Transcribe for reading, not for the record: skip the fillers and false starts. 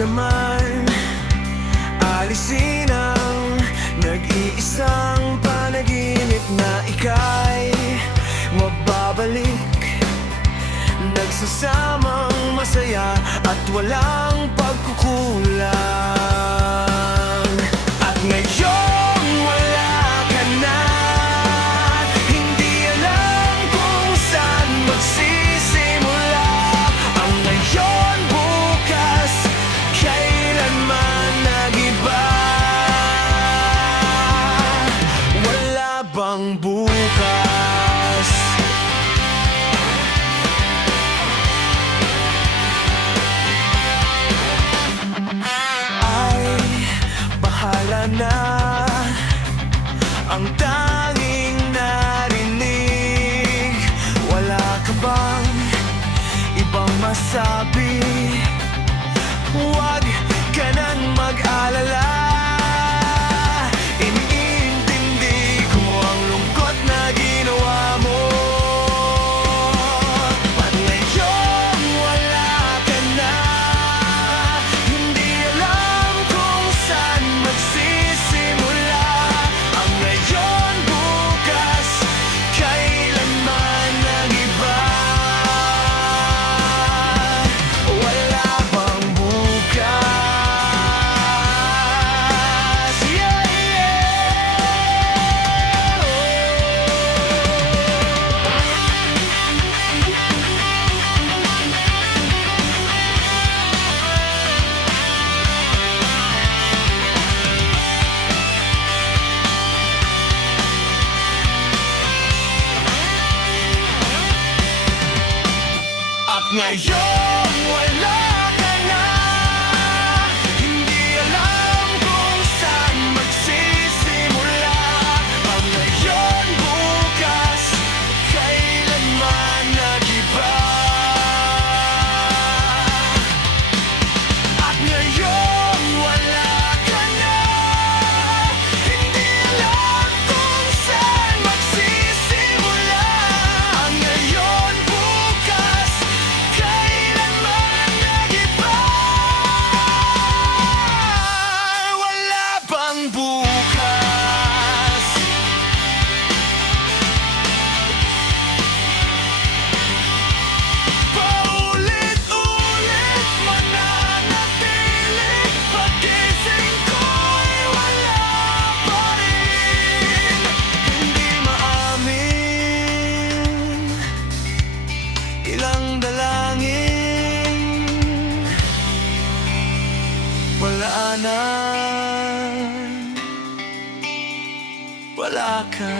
naman alisin ang nag-iisang panaginip na ika'y mababalik, nagsasamang masaya at walang pagkukulang. At ngayon wala ka na, hindi alam kung saan magsisimula ang ngayon, bukas, kailanman nag-iba. Wala bang bukas? Na ang tanging narinig, wala ka bang ibang masabi? Huwag ka nang mag-alala, iniintindi ko ang lungkot na ginawa mo. At ngayon wala ka na, hindi alam kung saan magsisimula ang ngayon, bukas, kailanman nag-iba. Wala bang bukas? Yeah, yeah. At ngayon wala ka na, hindi alam kung saan magsisimula ang ngayon, bukas, kailanman nag-iba. At ngayon wala ka na, hindi alam kung saan magsisimula ang ngayon, bukas, kailanman nag-iba. Wala bang bukas? Paulit-ulit mananatiling pagising ko'y wala pa rin. Hindi maamin ilang dalangin, wala na, wala ka.